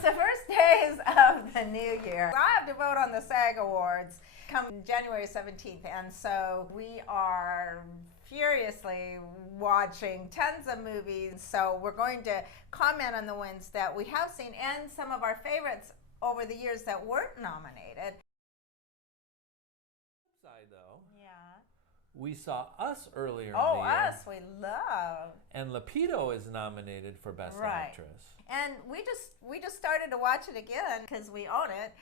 it's the first days of the new year. I have to vote on the SAG Awards come January 17th, and so we are furiously watching tons of movies. So we're going to comment on the ones that we have seen and some of our favorites over the years that weren't nominated. Side though, Yeah. we saw Us earlier Oh, in the year. Us, we love. And Lupita is nominated for Best Actress. And we just started to watch it again because we own it.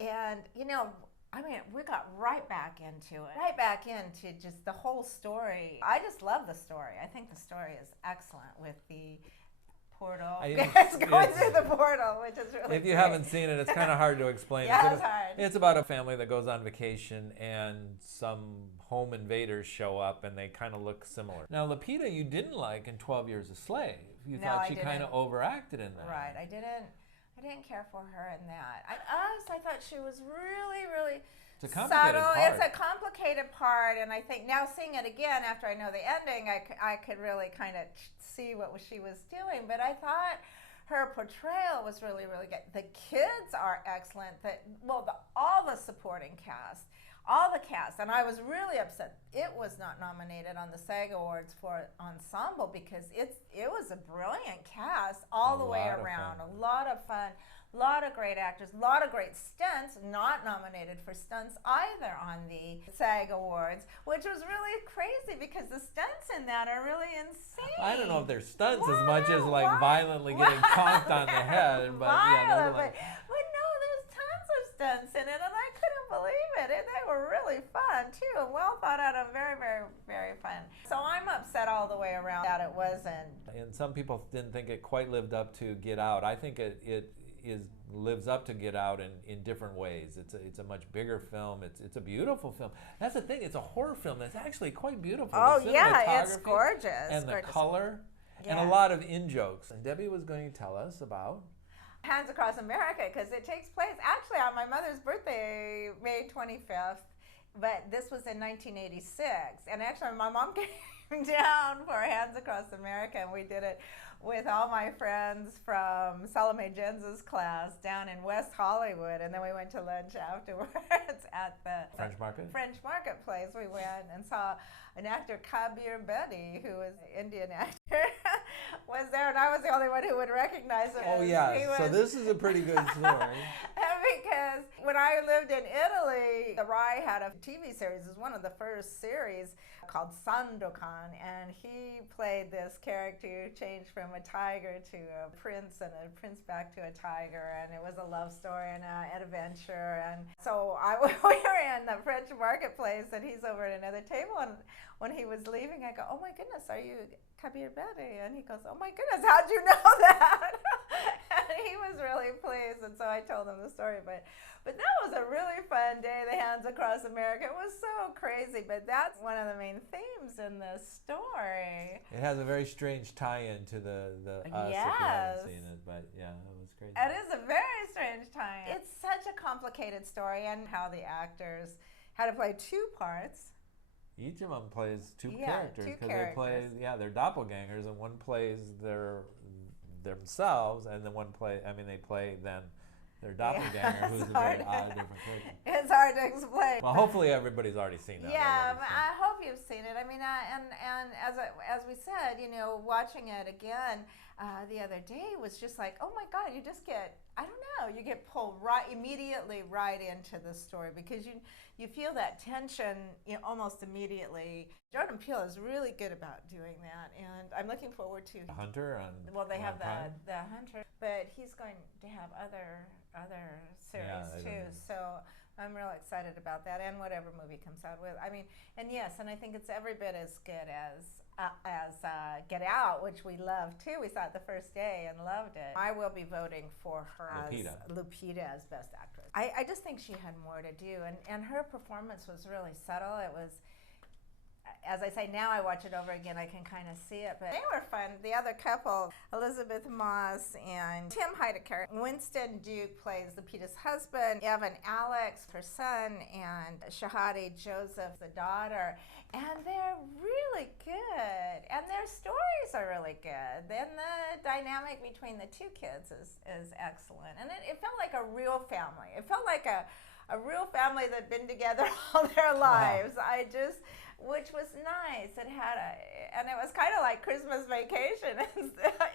And, you know, I mean, we got right back into it. Right back into just the whole story. I just love the story. I think the story is excellent with the portal. It's going through the portal, which is really If you great. haven't seen it, it's kind of hard to explain. Yeah, it's hard. It's about a family that goes on vacation and some home invaders show up and they kind of look similar. Now, Lupita, you didn't like in 12 Years a Slave. You thought she kind of overacted in that. Right, I didn't care for her in that. I thought she was really, really it's a complicated subtle. part. It's a complicated part, and I think now seeing it again after I know the ending, I could really kind of see what she was doing. But I thought her portrayal was really, really good. The kids are excellent. All the supporting cast. All the cast, and I was really upset it was not nominated on the SAG Awards for Ensemble because it was a brilliant cast all the way around. A lot of fun, a lot of great actors, a lot of great stunts, not nominated for stunts either on the SAG Awards, which was really crazy because the stunts in that are really insane. I don't know if they're stunts as much as like violently getting conked on the head, but yeah, but no, there's tons of stunts in it, and I couldn't believe it. They were really fun too, and well thought out and very, very, very fun. So I'm upset all the way around that it wasn't. And some people didn't think it quite lived up to Get Out. I think it lives up to Get Out in different ways. It's a much bigger film. It's a beautiful film. That's the thing. It's a horror film that's actually quite beautiful. Oh yeah, it's gorgeous. And the color, yeah. and a lot of in-jokes. And Debbie was going to tell us about Hands Across America, because it takes place actually on my mother's birthday, May 25th, but this was in 1986. And actually my mom came down for Hands Across America, and we did it with all my friends from Salome Jens's class down in West Hollywood, and then we went to lunch afterwards at the French Marketplace. We went and saw an actor, Kabir Bedi, who was an Indian actor, was there, and I was the only one who would recognize him. Oh yeah, so this is a pretty good story. Because when I lived in Italy, the Rai had a TV series. It was one of the first series called Sandokan, and he played this character who changed from a tiger to a prince and a prince back to a tiger, and it was a love story and an adventure. And so we were in the French Marketplace, and he's over at another table, and when he was leaving, I go, "Oh my goodness, are you Kabir Bedi?" And he goes, "Oh my goodness, how'd you know that?" And he was really pleased, and so I told him the story. But that was a really fun day, the Hands Across America. It was so crazy, but that's one of the main themes in the story. It has a very strange tie-in to the Us, yes. if you haven't seen it, but yeah, it was crazy. It is a very strange tie-in. It's such a complicated story, and how the actors had to play two parts. Each of them plays two characters because they play, they're doppelgangers, and one plays themselves, and then they play then their doppelganger, who's a very odd, different character. It's hard to explain. Well, hopefully everybody's already seen that. Yeah, already, so. I hope you've seen it. I mean, and as we said, you know, watching it again the other day was just like, oh my God, you just get, I don't know, you get pulled immediately right into the story, because you feel that tension, you know, almost immediately. Jordan Peele is really good about doing that, and I'm looking forward to The Hunter. Well, they have the Hunter, but he's going to have other series too. So I'm real excited about that, and whatever movie comes out with. I mean, and yes, and I think it's every bit as good as Get Out, which we love too. We saw it the first day and loved it. I will be voting for her Lupita as Best Actress. I just think she had more to do, and her performance was really subtle. as I say, now I watch it over again, I can kind of see it, but they were fun. The other couple, Elizabeth Moss and Tim Heidecker. Winston Duke plays Lupita's husband, Evan Alex, her son, and Shahadi Joseph, the daughter. And they're really good, and their stories are really good. Then the dynamic between the two kids is excellent, and it felt like a real family. It felt like a real family that'd been together all their lives. Which was nice. And it was kind of like Christmas Vacation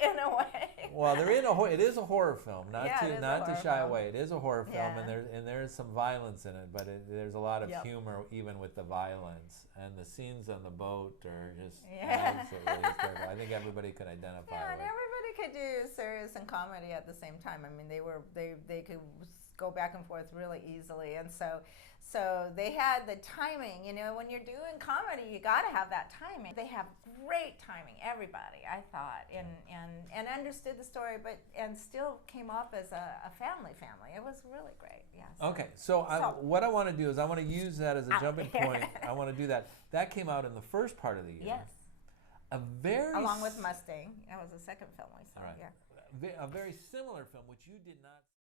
in a way. Well, it is a horror film, not to shy away. It is a horror film, and there is some violence in it, but there's a lot of humor even with the violence. And the scenes on the boat are just absolutely hysterical. I think everybody could identify with. And everybody could do serious and comedy at the same time. I mean, they could go back and forth really easily, and so they had the timing. You know, when you're doing comedy, you got to have that timing. They have great timing, everybody, I thought, and understood the story, and still came off as a family. It was really great. Yes. Okay, so what I want to do is I want to use that as a jumping point. I want to do that. That came out in the first part of the year. Yes. Along with Mustang. That was the second film we saw. Right. Yeah. A very similar film, which you did not.